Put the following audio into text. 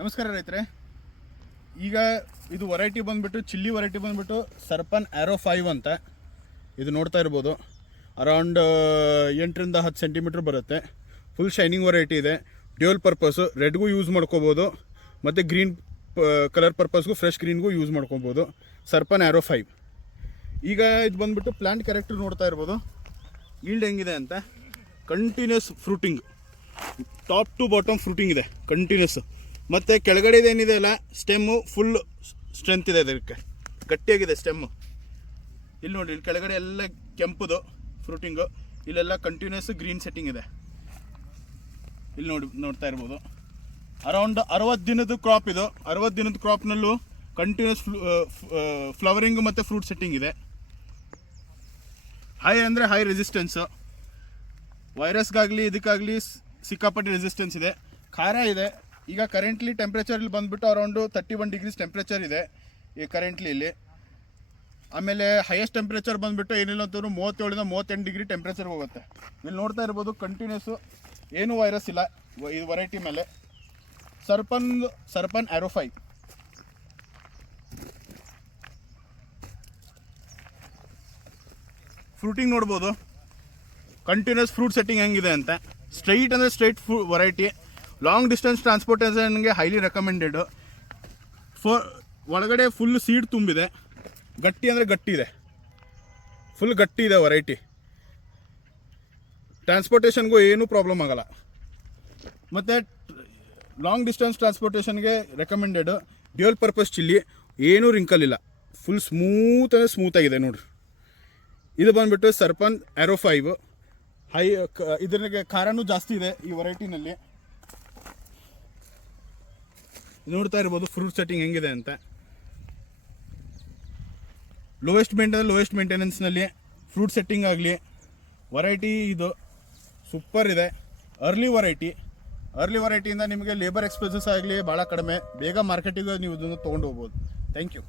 ನಮಸ್ಕಾರ ರೈತರೆ. ಈಗ ಇದು ವೆರೈಟಿ ಬಂದುಬಿಟ್ಟು ಚಿಲ್ಲಿ ವೆರೈಟಿ ಬಂದುಬಿಟ್ಟು ಸರ್ಪನ್ ಆ್ಯರೋ 5 ಅಂತ. ಇದು ನೋಡ್ತಾ ಇರ್ಬೋದು, ಅರೌಂಡ್ 8ರಿಂದ 10 ಸೆಂಟಿಮೀಟ್ರ್ ಬರುತ್ತೆ. ಫುಲ್ ಶೈನಿಂಗ್ ವೆರೈಟಿ ಇದೆ. ಡ್ಯೂಯಲ್ ಪರ್ಪಸ್ಸು, ರೆಡ್ಗೂ ಯೂಸ್ ಮಾಡ್ಕೋಬೋದು ಮತ್ತು ಗ್ರೀನ್ ಕಲರ್ ಪರ್ಪಸ್ಗೂ ಫ್ರೆಶ್ ಗ್ರೀನ್ಗೂ ಯೂಸ್ ಮಾಡ್ಕೊಬೋದು. ಸರ್ಪನ್ ಆ್ಯರೋ 5. ಈಗ ಇದು ಬಂದುಬಿಟ್ಟು ಪ್ಲ್ಯಾಂಟ್ ಕ್ಯಾರೆಕ್ಟರ್ ನೋಡ್ತಾ ಇರ್ಬೋದು, ಈಲ್ಡ್ ಹೆಂಗಿದೆ ಅಂತ. Continues fruiting, top to bottom fruiting ಇದೆ ಕಂಟಿನ್ಯೂಸ್. ಮತ್ತು ಕೆಳಗಡೆದೇನಿದೆ ಅಲ್ಲ, ಸ್ಟೆಮ್ಮು ಫುಲ್ ಸ್ಟ್ರೆಂತ್ ಇದೆ, ಅದಕ್ಕೆ ಗಟ್ಟಿಯಾಗಿದೆ ಸ್ಟೆಮ್ಮು. ಇಲ್ಲಿ ನೋಡಿ, ಇಲ್ಲಿ ಕೆಳಗಡೆ ಎಲ್ಲ ಕೆಂಪುದು ಫ್ರೂಟಿಂಗು, ಇಲ್ಲೆಲ್ಲ ಕಂಟಿನ್ಯೂಸ್ ಗ್ರೀನ್ ಸೆಟ್ಟಿಂಗ್ ಇದೆ. ಇಲ್ಲಿ ನೋಡ್ತಾ ಇರ್ಬೋದು. ಅರೌಂಡ್ 60 ದಿನದ ಕ್ರಾಪ್ ಇದು. 60 ದಿನದ ಕ್ರಾಪ್ನಲ್ಲೂ ಕಂಟಿನ್ಯೂಸ್ ಫ್ಲವರಿಂಗು ಮತ್ತು ಫ್ರೂಟ್ ಸೆಟ್ಟಿಂಗ್ ಇದೆ. ಹೈ ಅಂದರೆ ಹೈ ರೆಸಿಸ್ಟೆನ್ಸು, ವೈರಸ್ಗಾಗಲಿ ಇದಕ್ಕಾಗಲಿ ಸಿಕ್ಕಾಪಟ್ಟೆ ರೆಸಿಸ್ಟೆನ್ಸ್ ಇದೆ. ಖಾರ ಇದೆ. ಈಗ ಕರೆಂಟ್ಲಿ ಟೆಂಪ್ರೇಚರ್ ಇಲ್ಲಿ ಬಂದುಬಿಟ್ಟು ಅರೌಂಡು 31 ಡಿಗ್ರೀಸ್ ಟೆಂಪ್ರೇಚರ್ ಇದೆ ಈ ಕರೆಂಟ್ಲಿ ಇಲ್ಲಿ. ಆಮೇಲೆ ಹೈಯೆಸ್ಟ್ ಟೆಂಪ್ರೇಚರ್ ಬಂದುಬಿಟ್ಟು ಏನಿಲ್ಲ ಅಂತಂದ್ರೂ 37ರಿಂದ 38 ಡಿಗ್ರಿ ಟೆಂಪ್ರೇಚರ್ ಹೋಗುತ್ತೆ. ಇಲ್ಲಿ ನೋಡ್ತಾ ಇರ್ಬೋದು, ಕಂಟಿನ್ಯೂಸು ಏನೂ ವೈರಸ್ ಇಲ್ಲ ಈ ವೆರೈಟಿ ಮೇಲೆ. ಸರ್ಪನ್ ಆ್ಯರೋ 5. ಫ್ರೂಟಿಂಗ್ ನೋಡ್ಬೋದು, ಕಂಟಿನ್ಯೂಸ್ ಫ್ರೂಟ್ ಸೆಟ್ಟಿಂಗ್ ಹೆಂಗಿದೆ ಅಂತ. ಸ್ಟ್ರೈಟ್ ಅಂದರೆ ಸ್ಟ್ರೈಟ್ ವೆರೈಟಿ. ಲಾಂಗ್ ಡಿಸ್ಟೆನ್ಸ್ ಟ್ರಾನ್ಸ್ಪೋರ್ಟೇಷನ್ಗೆ ಹೈಲಿ ರೆಕಮೆಂಡೆಡು. ಒಳಗಡೆ ಫುಲ್ ಸೀಡ್ ತುಂಬಿದೆ. ಗಟ್ಟಿ ಅಂದರೆ ಗಟ್ಟಿ ಇದೆ, ಫುಲ್ ಗಟ್ಟಿ ಇದೆ ವೆರೈಟಿ. ಟ್ರಾನ್ಸ್ಪೋರ್ಟೇಷನ್ಗೂ ಏನೂ ಪ್ರಾಬ್ಲಮ್ ಆಗಲ್ಲ. ಮತ್ತು ಲಾಂಗ್ ಡಿಸ್ಟೆನ್ಸ್ ಟ್ರಾನ್ಸ್ಪೋರ್ಟೇಷನ್ಗೆ ರೆಕಮೆಂಡೆಡು. ಡ್ಯೂಯಲ್ ಪರ್ಪಸ್ ಚಿಲ್ಲಿ, ಏನೂ ರಿಂಕಲ್ ಇಲ್ಲ, ಫುಲ್ ಸ್ಮೂತ್ ಅಂದರೆ ಸ್ಮೂತಾಗಿದೆ ನೋಡಿರಿ. ಇದು ಬಂದುಬಿಟ್ಟು ಸರ್ಪನ್ ಆ್ಯರೋ 5. ಇದ್ರಿಗೆ ಖಾರನೂ ಜಾಸ್ತಿ ಇದೆ ಈ ವೆರೈಟಿನಲ್ಲಿ. ನೋಡ್ತಾ ಇರ್ಬೋದು ಫ್ರೂಟ್ ಸೆಟ್ಟಿಂಗ್ ಹೆಂಗಿದೆ ಅಂತ. ಲೋಯೆಸ್ಟ್ ಮೇಂಟೆನೆನ್ಸ್ನಲ್ಲಿ ಫ್ರೂಟ್ ಸೆಟ್ಟಿಂಗ್ ಆಗಲಿ, ವೆರೈಟಿ ಇದು ಸೂಪರ್ ಇದೆ. ಅರ್ಲಿ ವೆರೈಟಿಯಿಂದ ನಿಮಗೆ ಲೇಬರ್ ಎಕ್ಸ್ಪೆನ್ಸಸ್ ಆಗಲಿ ಭಾಳ ಕಡಿಮೆ. ಬೇಗ ಮಾರ್ಕೆಟಿಗೆ ನೀವು ಇದನ್ನು ತೊಗೊಂಡು ಹೋಗ್ಬೋದು. Thank you.